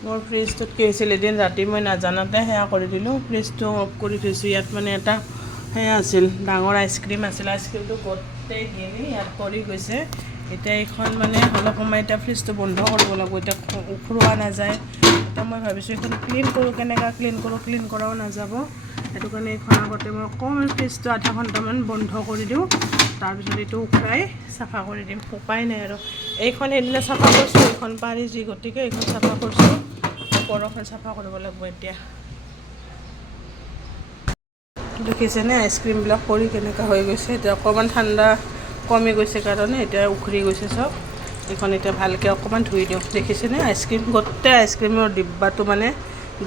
মোৰ ফ্ৰিজটোত কি হৈছিল এদিন ৰাতি মই নাজানাতে সেয়া কৰি দিলোঁ ফ্ৰিজটো অফ কৰি থৈছোঁ ইয়াত মানে এটা সেয়া আছিল ডাঙৰ আইচক্ৰীম আছিল আইচক্ৰীমটো গোটেই গেলি ইয়াত পৰি গৈছে এতিয়া এইখন মানে অলপ সময় এতিয়া ফ্ৰিজটো বন্ধ কৰিব লাগিব এতিয়া উখৰোৱা নাযায় এতিয়া মই ভাবিছোঁ এইখন ক্লিন কৰোঁ কেনেকৈ ক্লিন কৰাও নাযাব সেইটো কাৰণে এইখন আগতে মই অকণমান ফ্ৰিজটো আধা ঘণ্টামান বন্ধ কৰি দিওঁ তাৰপিছত এইটো উখৰাই চাফা কৰি দিম উপায় নাই আৰু এইখন সেইদিনা চাফা কৰিছোঁ এইখন পাৰি যি গতিকে এইখন চাফা কৰিছোঁ ওপৰখন চাফা কৰিব লাগিব এতিয়া দেখিছেনে আইচক্ৰীমবিলাক পৰি কেনেকুৱা হৈ গৈছে এতিয়া অকণমান ঠাণ্ডা কমি গৈছে কাৰণে এতিয়া উখৰি গৈছে চব এইখন এতিয়া ভালকৈ অকণমান ধুই দিওঁ দেখিছেনে আইচক্ৰীম গোটেই আইচক্ৰীমৰ ডিব্বাটো মানে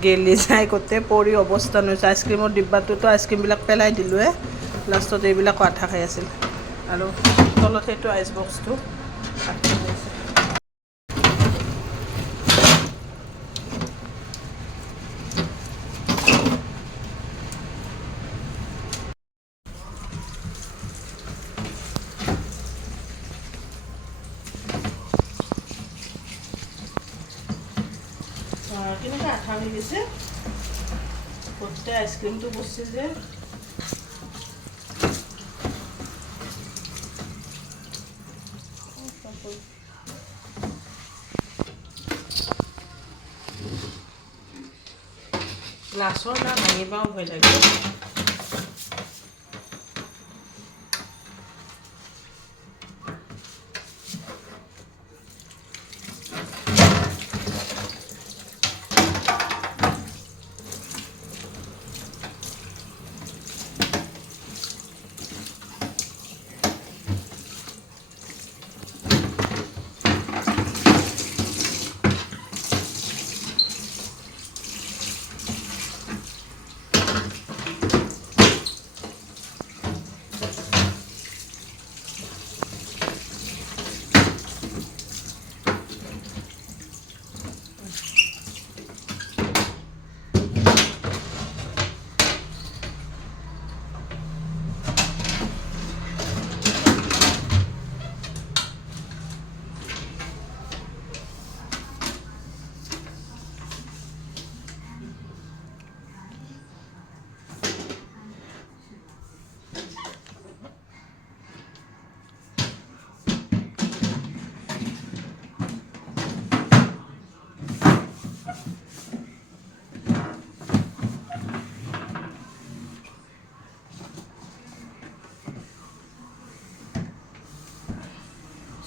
গেলি যায় গোটেই পৰি অৱস্থা নহৈছে আইচক্ৰীমৰ ডিব্বাটোতো আইচক্ৰীমবিলাক পেলাই দিলোঁৱে লাষ্টত এইবিলাক আঠা খাই আছিল আৰু তলত সেইটো আইচ বক্সটো আঠা খাই আছে কেনেকৈ আঠা হৈ গৈছে গোটেই আইচক্ৰীমটো বসছে যে গ্লাছৰ না ভাঙিবাও ভয় লাগে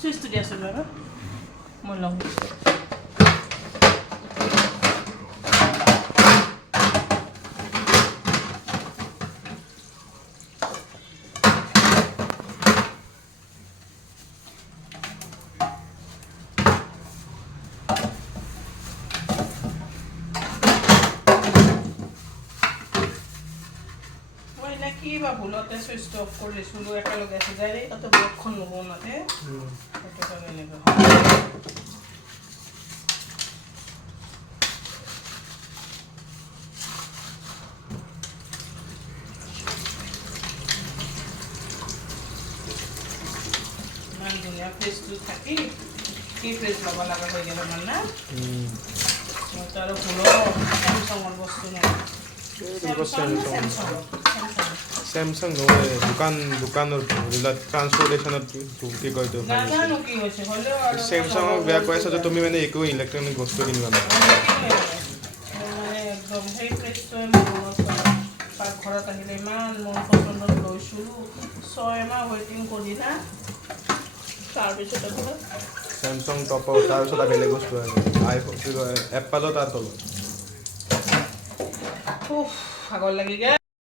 সুইচটো দিয়াচোন বাৰু মই লওঁ কি বা ভুলতে সুইচটো অফ কৰি দিছিলোঁ একেলগে সিজাই তাতে ব্লকখন নবনাতে সেইটো কাৰণে এনেকুৱা ইমান ধুনীয়া ফ্ৰিজটো থাকি কি ফ্ৰিজ ল'ব লগা হৈ গ'ল মানে না মইতো আৰু ভুলো চেমচাঙৰ বস্তু নাই স্যামসাং নহয় দোকানৰ যিবিলাক ট্ৰান্সপৰ্টেশ্যনত কি কয় এইটো স্যামসাঙক বেয়া কৈ আছা যে তুমি মানে একো ইলেক্ট্ৰনিক বস্তু কিনিবা না একদম সেই ফ্ৰিজটোৱে পাকঘৰত আহিলে ইমান মন পচন্দত লৈছিলোঁ 6 মাহ ৱেইটিং কৰি না তাৰপিছত স্যামসাং টপ তাৰপিছত বেলেগ বস্তু আহে আইফোন এপলো তাৰ তলত ভাগৰ লাগি গ'ল